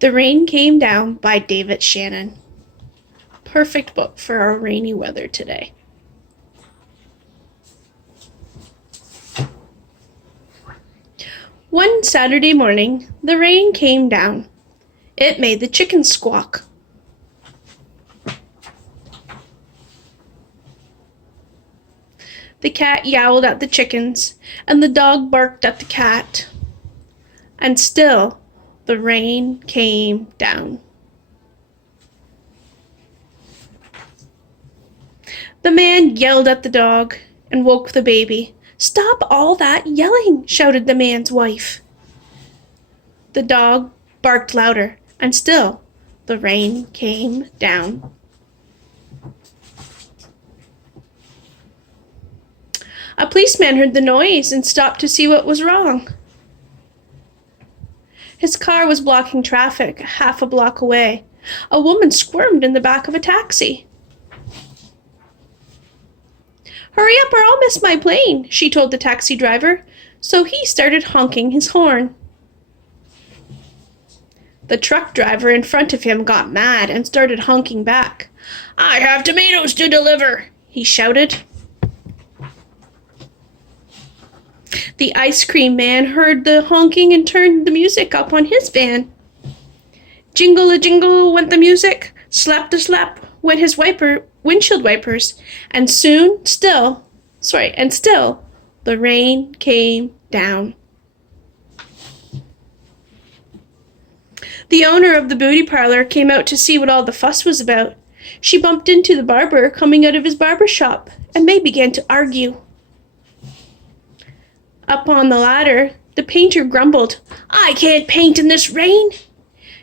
The Rain Came Down by David Shannon. Perfect book for our rainy weather today. One Saturday morning, the rain came down. It made the chickens squawk. The cat yowled at the chickens, and the dog barked at the cat. And still, the rain came down. The man yelled at the dog and woke the baby. "Stop all that yelling," shouted the man's wife. The dog barked louder, and still the rain came down. A policeman heard the noise and stopped to see what was wrong. His car was blocking traffic half a block away. A woman squirmed in the back of a taxi. "Hurry up or I'll miss my plane," she told the taxi driver, so he started honking his horn. The truck driver in front of him got mad and started honking back. "I have tomatoes to deliver," he shouted. The ice cream man heard the honking and turned the music up on his van. Jingle-a-jingle went the music, slap-a-slap went his windshield wipers, and still, the rain came down. The owner of the beauty parlor came out to see what all the fuss was about. She bumped into the barber coming out of his barber shop, and they began to argue. Up on the ladder, the painter grumbled, "I can't paint in this rain."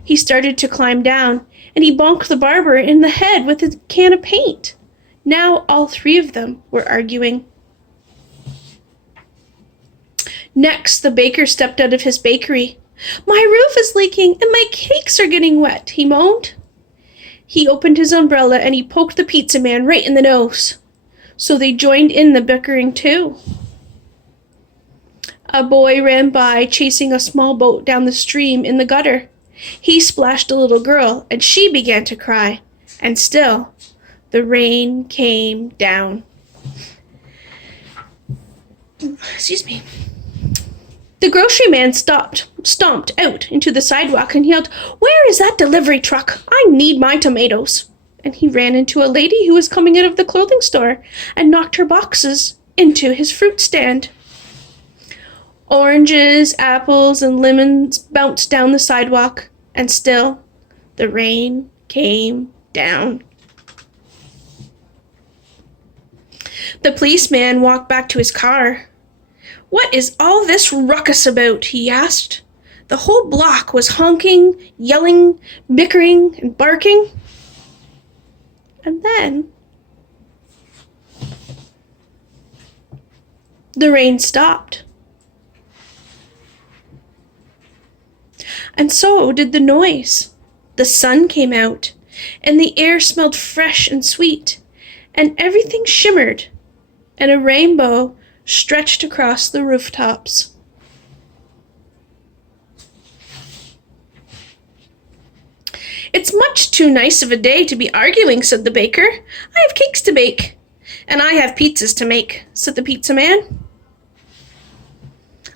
He started to climb down, and he bonked the barber in the head with a can of paint. Now all three of them were arguing. Next, the baker stepped out of his bakery. "My roof is leaking and my cakes are getting wet," he moaned. He opened his umbrella and he poked the pizza man right in the nose. So they joined in the bickering too. A boy ran by, chasing a small boat down the stream in the gutter. He splashed a little girl, and she began to cry. And still, the rain came down. Excuse me. The grocery man stomped out into the sidewalk and yelled, "Where is that delivery truck? I need my tomatoes." And he ran into a lady who was coming out of the clothing store and knocked her boxes into his fruit stand. Oranges, apples, and lemons bounced down the sidewalk, and still the rain came down. The policeman walked back to his car. "What is all this ruckus about?" he asked. The whole block was honking, yelling, bickering, and barking. And then the rain stopped. And so did the noise. The sun came out, and the air smelled fresh and sweet, and everything shimmered, and a rainbow stretched across the rooftops. "It's much too nice of a day to be arguing," said the baker. "I have cakes to bake." "And I have pizzas to make," said the pizza man.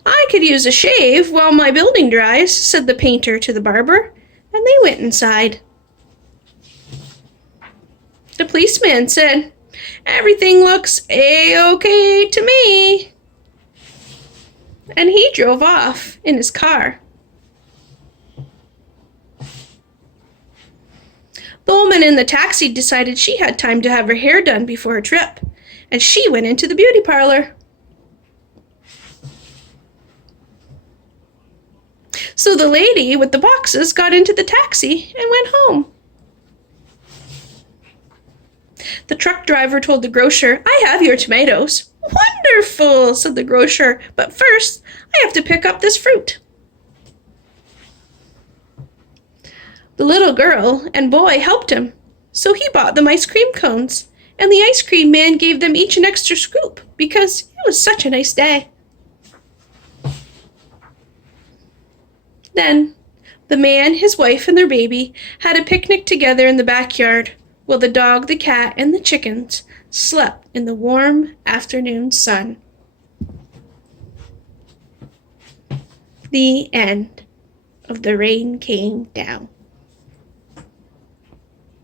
"I could use a shave while my building dries," said the painter to the barber, and they went inside. The policeman said, "Everything looks A-okay to me." And he drove off in his car. The woman in the taxi decided she had time to have her hair done before her trip, and she went into the beauty parlor. So the lady with the boxes got into the taxi and went home. The truck driver told the grocer, "I have your tomatoes." "Wonderful," said the grocer, "but first I have to pick up this fruit." The little girl and boy helped him, so he bought them ice cream cones, and the ice cream man gave them each an extra scoop because it was such a nice day. Then The man, his wife, and their baby had a picnic together in the backyard, while the dog, the cat, and the chickens slept in the warm afternoon sun. The end of The Rain Came Down.